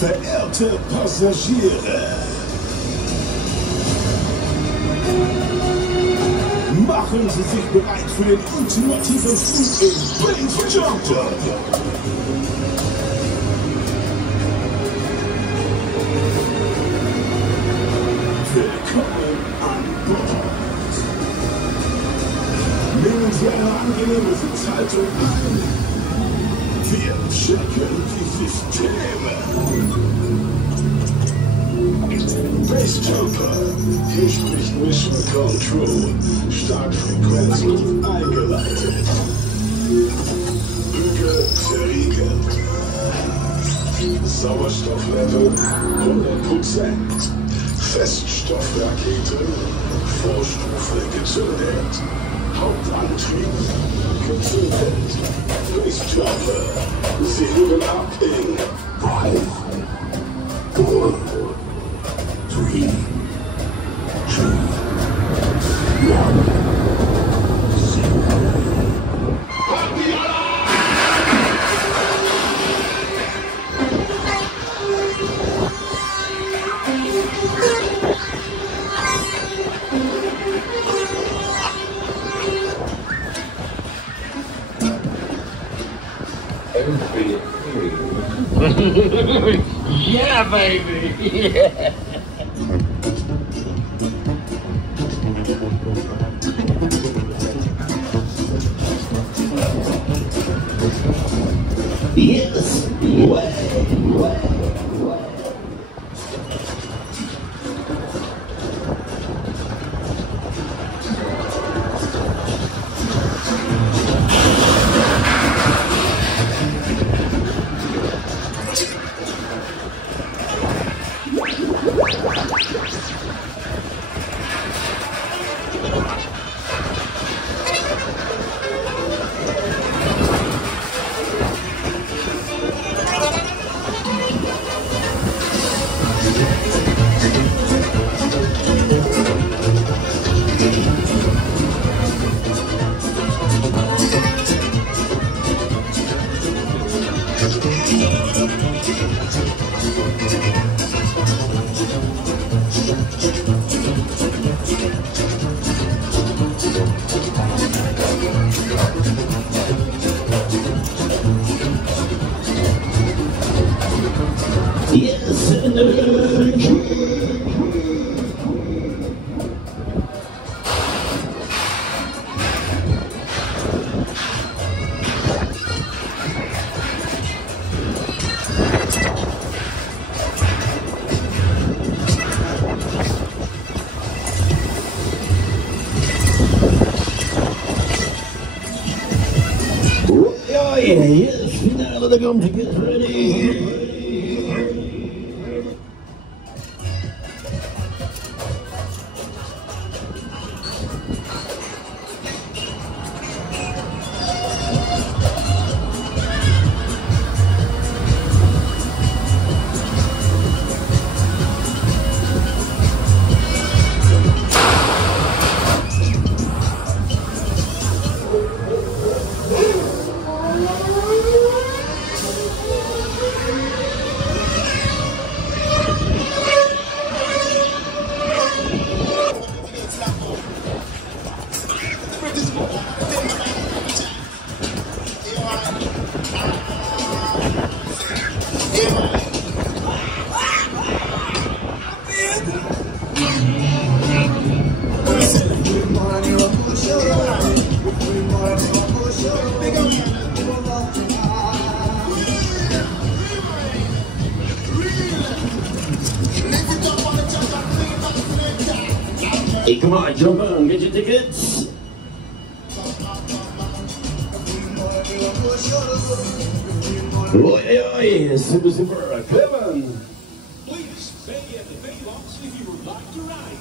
Verehrte Passagiere, machen Sie sich bereit für den ultimativen Flug im Base Jumper. Willkommen an Bord. Nehmen Sie eine angenehme Sitzhaltung ein. Wir checken die Systeme. Base Jumper, hier spricht Mission Control. Startfrequenzen eingeleitet. Bügel verriegelt. Sauerstofflevel 100%. Feststoffrakete, Vorstufe gezündet. Hauptantrieb gezündet. Base Jumper, Sie heben ab in 5, 4, 3, 2, 1, 0. Yeah, baby. Yeah. Yes, way. Yes, now they're going to get ready. Hey, come on, jump on, get your tickets. Oi, super, super, Kevin. Please stay at the bay box if you would like to ride.